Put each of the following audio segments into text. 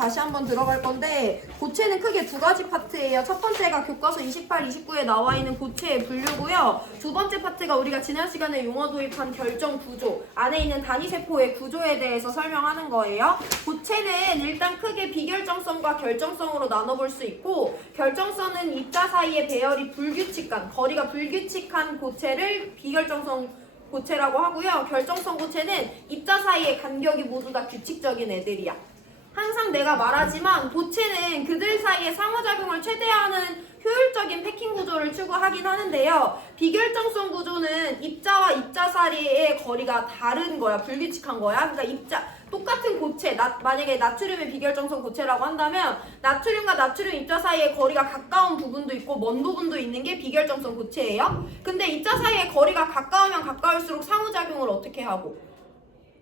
다시 한번 들어갈 건데 고체는 크게 두 가지 파트예요. 첫 번째가 교과서 28, 29에 나와 있는 고체의 분류고요. 두 번째 파트가 우리가 지난 시간에 용어 도입한 결정 구조, 안에 있는 단위세포의 구조에 대해서 설명하는 거예요. 고체는 일단 크게 비결정성과 결정성으로 나눠볼 수 있고, 결정성은 입자 사이의 배열이 불규칙한, 거리가 불규칙한 고체를 비결정성 고체라고 하고요. 결정성 고체는 입자 사이의 간격이 모두 다 규칙적인 애들이야. 항상 내가 말하지만 고체는 그들 사이의 상호작용을 최대화하는 효율적인 패킹 구조를 추구하긴 하는데요. 비결정성 구조는 입자와 입자 사이의 거리가 다른 거야. 불규칙한 거야. 그러니까 똑같은 고체, 만약에 나트륨의 비결정성 고체라고 한다면 나트륨과 나트륨 입자 사이의 거리가 가까운 부분도 있고 먼 부분도 있는 게 비결정성 고체예요. 근데 입자 사이의 거리가 가까우면 가까울수록 상호작용을 어떻게 하고?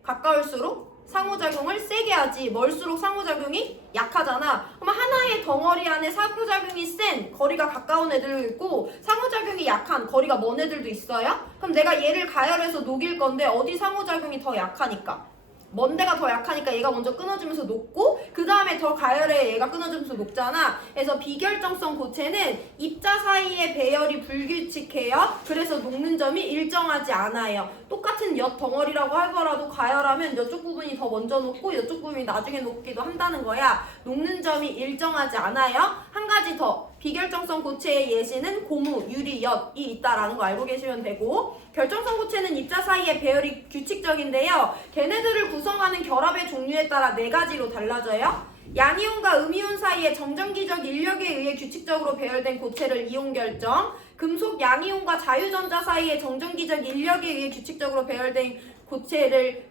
가까울수록 상호작용을 세게 하지. 멀수록 상호작용이 약하잖아. 그럼 하나의 덩어리 안에 상호작용이 센 거리가 가까운 애들도 있고 상호작용이 약한 거리가 먼 애들도 있어요. 그럼 내가 얘를 가열해서 녹일 건데 어디 상호작용이 더 약하니까? 먼 데가 더 약하니까 얘가 먼저 끊어지면서 녹고 그 다음에 더 가열해 얘가 끊어지면서 녹잖아. 그래서 비결정성 고체는 입자 사이의 배열이 불규칙해요. 그래서 녹는 점이 일정하지 않아요. 똑같은 엿 덩어리라고 하더라도 가열하면 이쪽 부분이 더 먼저 녹고 이쪽 부분이 나중에 녹기도 한다는 거야. 녹는 점이 일정하지 않아요. 한 가지 더. 비결정성 고체의 예시는 고무, 유리, 엿이 있다라는 거 알고 계시면 되고, 결정성 고체는 입자 사이의 배열이 규칙적인데요. 걔네들을 구성하는 결합의 종류에 따라 네 가지로 달라져요. 양이온과 음이온 사이의 정전기적 인력에 의해 규칙적으로 배열된 고체를 이온 결정, 금속 양이온과 자유전자 사이의 정전기적 인력에 의해 규칙적으로 배열된 고체를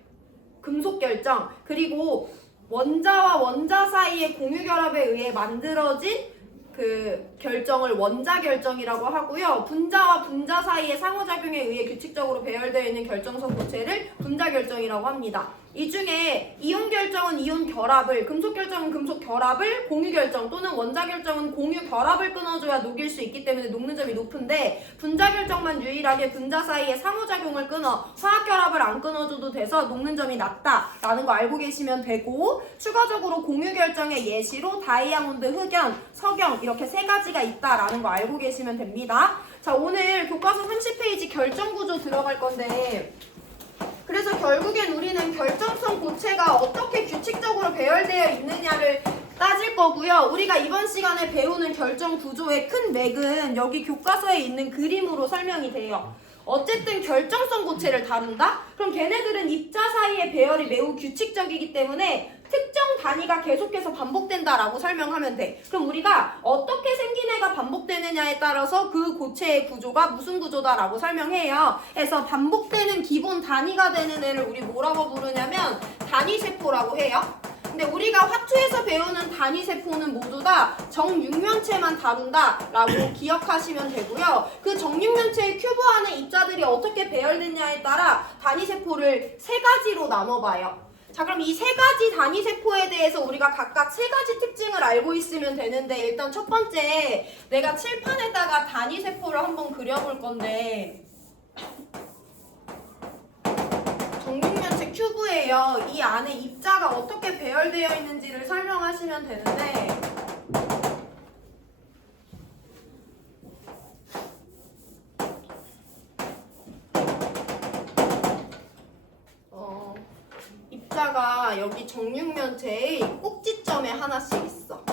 금속 결정, 그리고 원자와 원자 사이의 공유 결합에 의해 만들어진 그 결정을 원자 결정이라고 하고요. 분자와 분자 사이의 상호작용에 의해 규칙적으로 배열되어 있는 결정성 고체를 분자 결정이라고 합니다. 이 중에 이온 결정은 이온 결합을, 금속 결정은 금속 결합을, 공유 결정 또는 원자 결정은 공유 결합을 끊어줘야 녹일 수 있기 때문에 녹는 점이 높은데, 분자 결정만 유일하게 분자 사이의 상호작용을 끊어 화학 결합을 안 끊어줘도 돼서 녹는 점이 낮다라는 거 알고 계시면 되고, 추가적으로 공유 결정의 예시로 다이아몬드, 흑연, 석영 이렇게 세 가지가 있다라는 거 알고 계시면 됩니다. 자, 오늘 교과서 30페이지 결정 구조 들어갈 건데, 그래서 결국엔 우리는 결정성 고체가 어떻게 규칙적으로 배열되어 있느냐를 따질 거고요. 우리가 이번 시간에 배우는 결정 구조의 큰 맥은 여기 교과서에 있는 그림으로 설명이 돼요. 어쨌든 결정성 고체를 다룬다? 그럼 걔네들은 입자 사이의 배열이 매우 규칙적이기 때문에 특정 단위가 계속해서 반복된다라고 설명하면 돼. 그럼 우리가 어떻게 생긴 애가 반복되느냐에 따라서 그 고체의 구조가 무슨 구조다라고 설명해요. 그래서 반복되는 기본 단위가 되는 애를 우리 뭐라고 부르냐면 단위세포라고 해요. 근데 우리가 화투에서 배우는 단위세포는 모두 다 정육면체만 다룬다라고 기억하시면 되고요. 그 정육면체의 큐브 안에 입자들이 어떻게 배열됐냐에 따라 단위세포를 세 가지로 나눠봐요. 자, 그럼 이 세 가지 단위세포에 대해서 우리가 각각 세 가지 특징을 알고 있으면 되는데, 일단 첫 번째, 내가 칠판에다가 단위세포를 한번 그려볼 건데, 정육면체 큐브예요. 이 안에 입자가 어떻게 배열되어 있는지를 설명하시면 되는데, 입자가 여기 정육면체의 꼭지점에 하나씩 있어.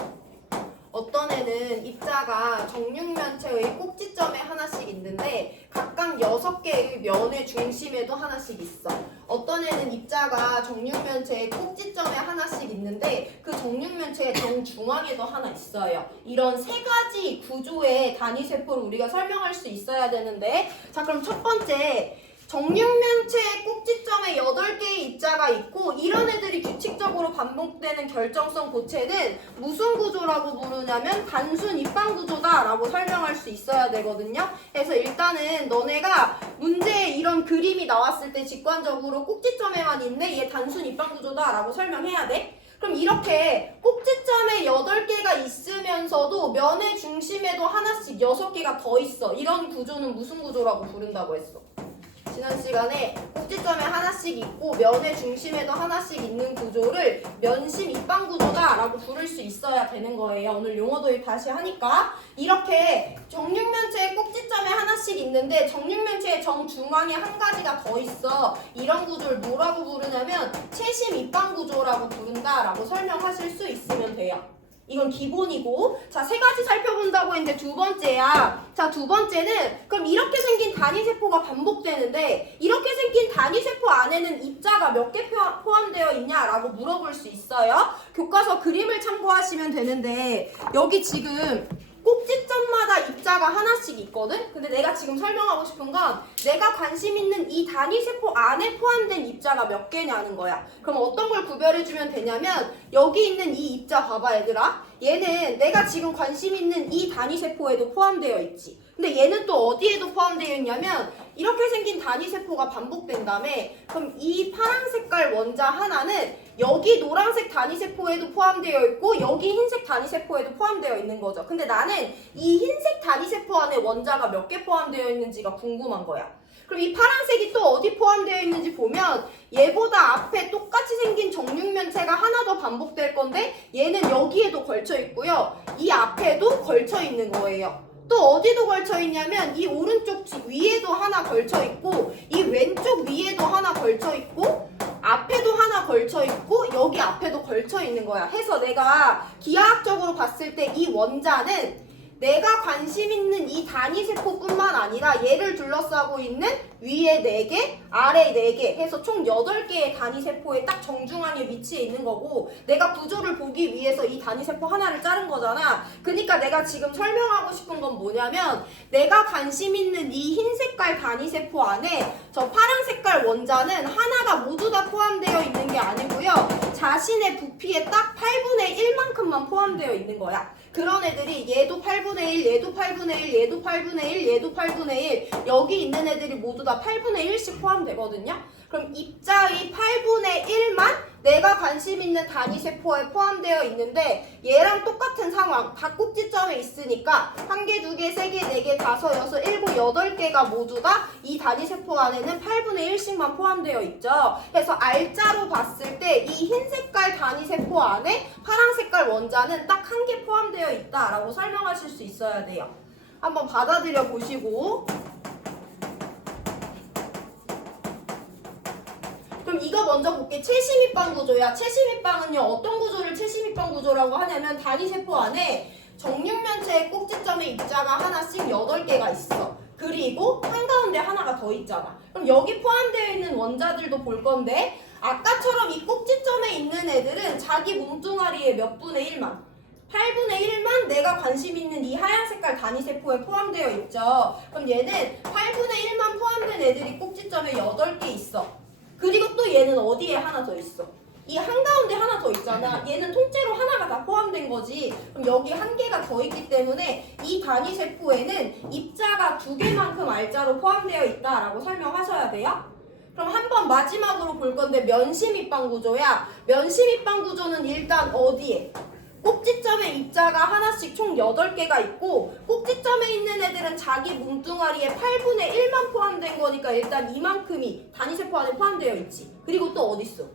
어떤 애는 입자가 정육면체의 꼭지점에 하나씩 있는데 각각 6개의 면의 중심에도 하나씩 있어. 어떤 애는 입자가 정육면체의 꼭지점에 하나씩 있는데 그 정육면체의 정중앙에도 하나 있어요. 이런 세 가지 구조의 단위세포를 우리가 설명할 수 있어야 되는데, 자, 그럼 첫 번째, 정육면체의 꼭지점에 8개의 입자가 있고 이런 애들이 규칙적으로 반복되는 결정성 고체는 무슨 구조라고 부르냐면 단순 입방 구조다라고 설명할 수 있어야 되거든요. 그래서 일단은 너네가 문제에 이런 그림이 나왔을 때 직관적으로 꼭지점에만 있네, 얘 단순 입방 구조다라고 설명해야 돼. 그럼 이렇게 꼭지점에 8개가 있으면서도 면의 중심에도 하나씩 6개가 더 있어. 이런 구조는 무슨 구조라고 부른다고 했어? 지난 시간에 꼭지점에 하나씩 있고 면의 중심에도 하나씩 있는 구조를 면심 입방 구조다라고 부를 수 있어야 되는 거예요. 오늘 용어 도입 다시 하니까 이렇게 정육면체의 꼭지점에 하나씩 있는데 정육면체의 정중앙에 한 가지가 더 있어. 이런 구조를 뭐라고 부르냐면 채심 입방 구조라고 부른다라고 설명하실 수 있으면 돼요. 이건 기본이고, 자, 세 가지 살펴본다고 했는데 두 번째야. 자, 두 번째는 그럼 이렇게 생긴 단위세포가 반복되는데 이렇게 생긴 단위세포 안에는 입자가 몇 개 포함되어 있냐라고 물어볼 수 있어요. 교과서 그림을 참고하시면 되는데 여기 지금 꼭지점마다 입자가 하나씩 있거든? 근데 내가 지금 설명하고 싶은 건 내가 관심 있는 이 단위세포 안에 포함된 입자가 몇 개냐는 거야. 그럼 어떤 걸 구별해주면 되냐면 여기 있는 이 입자 봐봐 얘들아. 얘는 내가 지금 관심 있는 이 단위세포에도 포함되어 있지. 근데 얘는 또 어디에도 포함되어 있냐면 이렇게 생긴 단위세포가 반복된다며. 그럼 이 파란 색깔 원자 하나는 여기 노란색 단위세포에도 포함되어 있고 여기 흰색 단위세포에도 포함되어 있는 거죠. 근데 나는 이 흰색 단위세포 안에 원자가 몇 개 포함되어 있는지가 궁금한 거야. 그럼 이 파란색이 또 어디 포함되어 있는지 보면 얘보다 앞에 똑같이 생긴 정육면체가 하나 더 반복될 건데 얘는 여기에도 걸쳐 있고요. 이 앞에도 걸쳐 있는 거예요. 또 어디도 걸쳐 있냐면 이 오른쪽 위에도 하나 걸쳐 있고 이 왼쪽 위에도 하나 걸쳐 있고 앞에도 하나 걸쳐 있고 여기 앞에도 걸쳐 있는 거야. 해서 내가 기하학적으로 봤을 때 이 원자는 내가 관심 있는 이 단위세포뿐만 아니라 얘를 둘러싸고 있는 위에 4개, 아래 4개 해서 총 8개의 단위세포의 딱 정중앙에 위치해 있는 거고 내가 구조를 보기 위해서 이 단위세포 하나를 자른 거잖아. 그러니까 내가 지금 설명하고 싶은 건 뭐냐면 내가 관심 있는 이 흰색깔 단위세포 안에 저 파란 색깔 원자는 하나가 모두 다 포함되어 있는 게 아니고요. 자신의 부피의 딱 8분의 1만큼만 포함되어 있는 거야. 그런 애들이 얘도 8분의 1, 얘도 8분의 1, 얘도 8분의 1, 얘도 8분의 1 여기 있는 애들이 모두 다 8분의 1씩 포함되거든요. 그럼 입자의 8분의 1만 내가 관심 있는 단위세포에 포함되어 있는데 얘랑 똑같은 상황 다 꼭지점에 있으니까 1개, 2개, 3개, 4개, 5, 6, 7, 8개가 모두 다 이 단위세포 안에는 8분의 1씩만 포함되어 있죠. 그래서 R자로 봤을 때 이 흰색깔 단위세포 안에 파란색깔 원자는 딱 1개 포함되어 있다라고 설명하실 수 있어야 돼요. 한번 받아들여 보시고 그럼 이거 먼저 볼게. 채심입방 구조야. 채심입방은요 어떤 구조를 채심입방 구조라고 하냐면 단위세포 안에 정육면체의 꼭지점에 입자가 하나씩 8개가 있어. 그리고 한가운데 하나가 더 있잖아. 그럼 여기 포함되어 있는 원자들도 볼 건데 아까처럼 이 꼭지점에 있는 애들은 자기 몸뚱아리의 몇 분의 1만 8분의 1만 내가 관심 있는 이 하얀 색깔 단위세포에 포함되어 있죠. 그럼 얘는 8분의 1만 포함된 애들이 꼭지점에 8개 있어. 그리고 또 얘는 어디에 하나 더 있어? 이 한가운데 하나 더 있잖아. 얘는 통째로 하나가 다 포함된 거지. 그럼 여기 1개가 더 있기 때문에 이 단위세포에는 입자가 2개만큼 R자로 포함되어 있다라고 설명하셔야 돼요. 그럼 한번 마지막으로 볼 건데 면심입방 구조야. 면심입방 구조는 일단 어디에? 꼭지점에 입자가 하나씩 총 8개가 있고 꼭지점에 있는 애들은 자기 몸뚱아리에 8분의 1만 포함된 거니까 일단 이만큼이 단위세포 안에 포함되어 있지. 그리고 또 어딨어?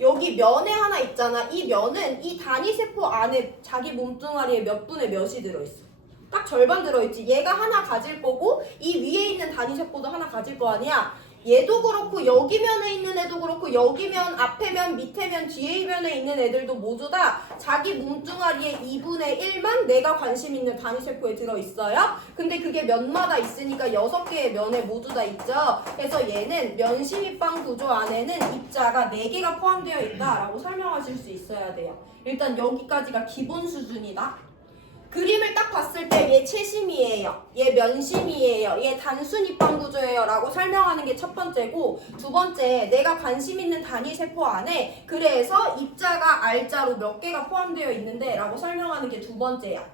여기 면에 하나 있잖아. 이 면은 이 단위세포 안에 자기 몸뚱아리에 몇 분의 몇이 들어있어. 딱 절반 들어있지. 얘가 하나 가질 거고 이 위에 있는 단위세포도 하나 가질 거 아니야. 얘도 그렇고 여기 면에 있는 애도 그렇고 여기 면, 앞에 면, 밑에 면, 뒤에 면에 있는 애들도 모두 다 자기 몸뚱아리의 2분의 1만 내가 관심 있는 단위세포에 들어있어요. 근데 그게 면마다 있으니까 6개의 면에 모두 다 있죠. 그래서 얘는 면심입방 구조 안에는 입자가 4개가 포함되어 있다라고 설명하실 수 있어야 돼요. 일단 여기까지가 기본 수준이다. 그림을 딱 봤을 때 얘 채심이에요. 얘 면심이에요. 얘 단순 입방 구조예요. 라고 설명하는 게 첫 번째고 두 번째 내가 관심 있는 단위세포 안에 그래서 입자가 R자로 몇 개가 포함되어 있는데 라고 설명하는 게 두 번째야.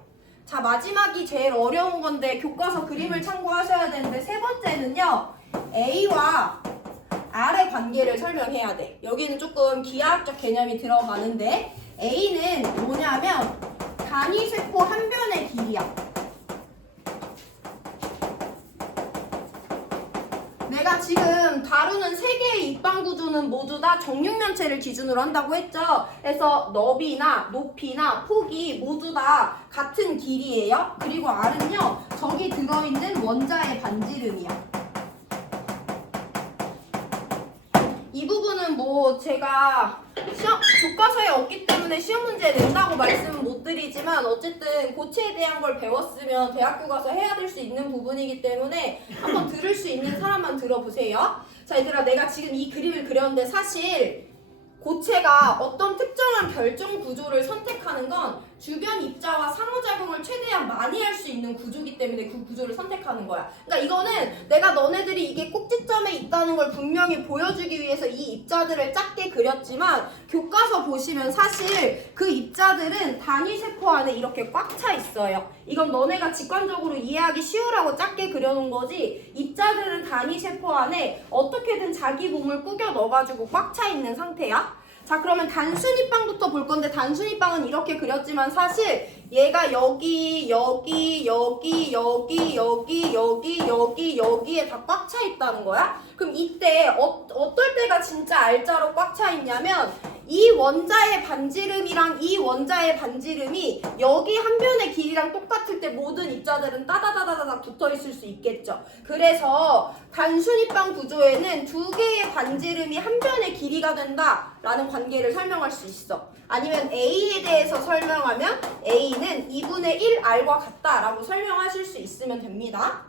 자 마지막이 제일 어려운 건데 교과서 그림을 참고하셔야 되는데 세 번째는요. A와 R의 관계를 설명해야 돼. 여기는 조금 기하학적 개념이 들어가는데 A는 뭐냐면 단위세포 한 변의 길이야. 내가 지금 지금 다루는 세 개의 입방 구조는 모두 다 정육면체를 기준으로 한다고 했죠. 그래서 너비나 높이나 폭이 모두 다 같은 길이에요. 그리고 R은요, 저기 들어있는 원자의 반지름이야. 이 부분은 뭐 제가 교과서에 없기 때문에 시험 문제에 낸다고 말씀은 못 드리지만 어쨌든 고체에 대한 걸 배웠으면 대학교 가서 해야 될 수 있는 부분이기 때문에 한번 들을 수 있는 사람만 들어보세요. 자, 얘들아, 내가 지금 이 그림을 그렸는데 사실 고체가 어떤 특정한 결정 구조를 선택하는 건 주변 입자와 상호작용을 최대한 많이 할 수 있는 구조이기 때문에 그 구조를 선택하는 거야. 그러니까 이거는 내가 너네들이 이게 꼭지점에 있다는 걸 분명히 보여주기 위해서 이 입자들을 작게 그렸지만 교과서 보시면 사실 그 입자들은 단위세포 안에 이렇게 꽉 차 있어요. 이건 너네가 직관적으로 이해하기 쉬우라고 작게 그려놓은 거지, 입자들은 단위세포 안에 어떻게든 자기 몸을 꾸겨 넣어가지고 꽉 차 있는 상태야. 자, 그러면 단순입방부터 볼 건데 단순입방은 이렇게 그렸지만 사실 얘가 여기에 다 꽉 차 있다는 거야? 그럼 이때 어떨 때가 진짜 알짜로 꽉 차 있냐면 이 원자의 반지름이랑 이 원자의 반지름이 여기 한 변의 길이랑 똑같을 때 모든 입자들은 따다다다닥 붙어 있을 수 있겠죠. 그래서 단순입방 구조에는 두 개의 반지름이 한 변의 길이가 된다라는 관계를 설명할 수 있어. 아니면 A에 대해서 설명하면 A는 2분의 1R과 같다라고 설명하실 수 있으면 됩니다.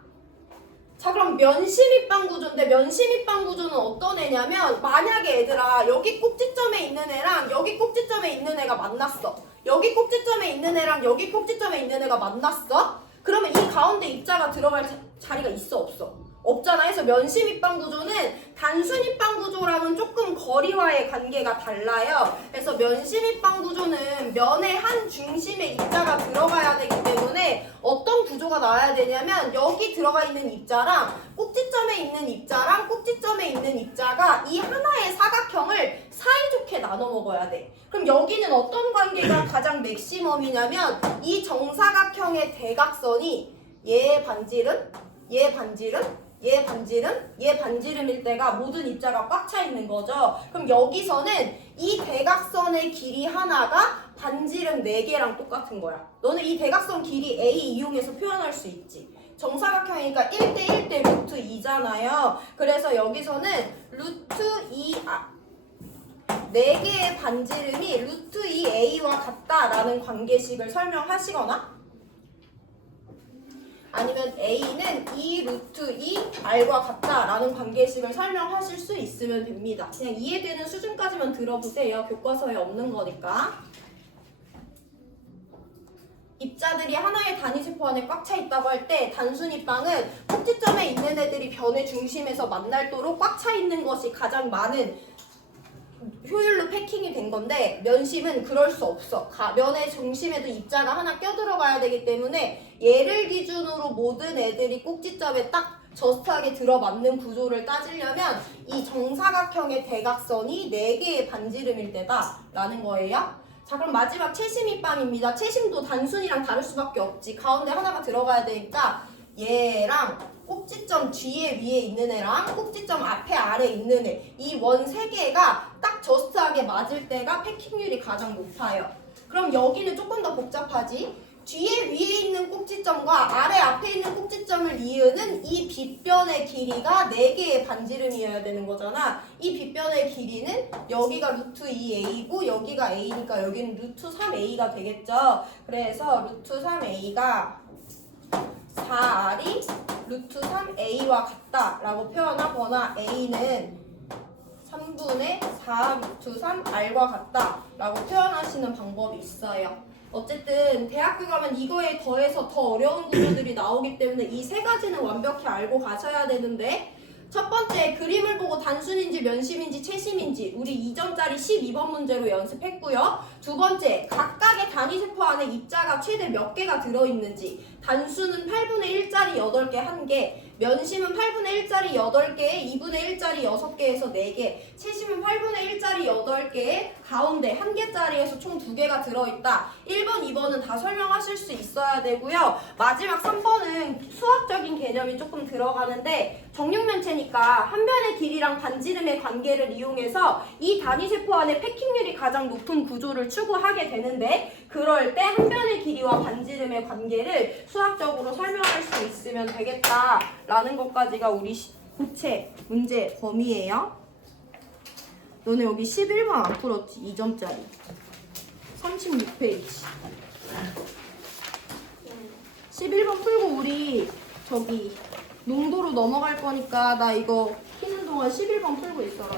자, 그럼 면심입방 구조인데 면심입방 구조는 어떤 애냐면 만약에 얘들아 여기 꼭지점에 있는 애랑 여기 꼭지점에 있는 애가 만났어. 여기 꼭지점에 있는 애랑 여기 꼭지점에 있는 애가 만났어. 그러면 이 가운데 입자가 들어갈 자리가 있어 없어? 없잖아. 해서 면심입방 구조는 단순입방 구조랑은 조금 거리와의 관계가 달라요. 그래서 면심입방 구조는 면의 한 중심에 입자가 들어가야 되기 때문에 어떤 구조가 나와야 되냐면 여기 들어가 있는 입자랑 꼭지점에 있는 입자랑 꼭지점에 있는 입자가 이 하나의 사각형을 사이좋게 나눠 먹어야 돼. 그럼 여기는 어떤 관계가 가장 맥시멈이냐면 이 정사각형의 대각선이 얘의 반지름, 얘의 반지름, 얘 반지름, 얘 반지름일 때가 모든 입자가 꽉 차 있는 거죠. 그럼 여기서는 이 대각선의 길이 하나가 반지름 4개랑 똑같은 거야. 너는 이 대각선 길이 A 이용해서 표현할 수 있지. 정사각형이니까 1대 1대 루트 2잖아요. 그래서 여기서는 루트 2, 4개의 반지름이 루트 2A와 같다라는 관계식을 설명하시거나 아니면 A는 2 루트 2R과 같다라는 관계식을 설명하실 수 있으면 됩니다. 그냥 이해되는 수준까지만 들어보세요. 교과서에 없는 거니까. 입자들이 하나의 단위세포 안에 꽉 차 있다고 할 때 단순입방은 꼭지점에 있는 애들이 변의 중심에서 만날도록 꽉 차 있는 것이 가장 많은 효율로 패킹이 된 건데 면심은 그럴 수 없어. 면의 중심에도 입자가 하나 껴들어가야 되기 때문에 얘를 기준으로 모든 애들이 꼭지점에 딱 저스트하게 들어맞는 구조를 따지려면 이 정사각형의 대각선이 4개의 반지름일 때다라는 거예요. 자, 그럼 마지막 채심입방입니다. 채심도 단순이랑 다를 수밖에 없지. 가운데 하나가 들어가야 되니까 얘랑 꼭지점 뒤에 위에 있는 애랑 꼭지점 앞에 아래 있는 애, 이 원 3개가 딱 저스트하게 맞을 때가 패킹률이 가장 높아요. 그럼 여기는 조금 더 복잡하지? 뒤에 위에 있는 꼭지점과 아래 앞에 있는 꼭지점을 이으는 이 빗변의 길이가 4개의 반지름이어야 되는 거잖아. 이 빗변의 길이는 여기가 루트 2A고 여기가 A니까 여기는 루트 3A가 되겠죠. 그래서 루트 3A가 4R이 루트 3A와 같다라고 표현하거나 A는 3분의 4 루트 3R과 같다라고 표현하시는 방법이 있어요. 어쨌든 대학교 가면 이거에 더해서 더 어려운 구조들이 나오기 때문에 이 3가지는 완벽히 알고 가셔야 되는데 첫 번째, 그림을 보고 단순인지 면심인지 채심인지 우리 2점짜리 12번 문제로 연습했고요. 두 번째, 각각의 단위세포 안에 입자가 최대 몇 개가 들어있는지 단수는 8분의 1짜리 8개 1개, 면심은 8분의 1짜리 8개에 2분의 1짜리 6개에서 4개, 채심은 8분의 1짜리 8개에 가운데 1개짜리에서 총 2개가 들어있다. 1번, 2번은 다 설명하실 수 있어야 되고요. 마지막 3번은 수학적인 개념이 조금 들어가는데 정육면체니까 한 변의 길이랑 반지름의 관계를 이용해서 이 단위세포 안에 패킹률이 가장 높은 구조를 추구하게 되는데 그럴 때 한 변의 길이와 반지름의 관계를 수학적으로 설명할 수 있으면 되겠다라는 것까지가 우리 고체 문제 범위예요. 너네 여기 11번 안 풀었지? 2점짜리 36페이지 11번 풀고 우리 저기 농도로 넘어갈 거니까 나 이거 키는 동안 11번 풀고 있어라.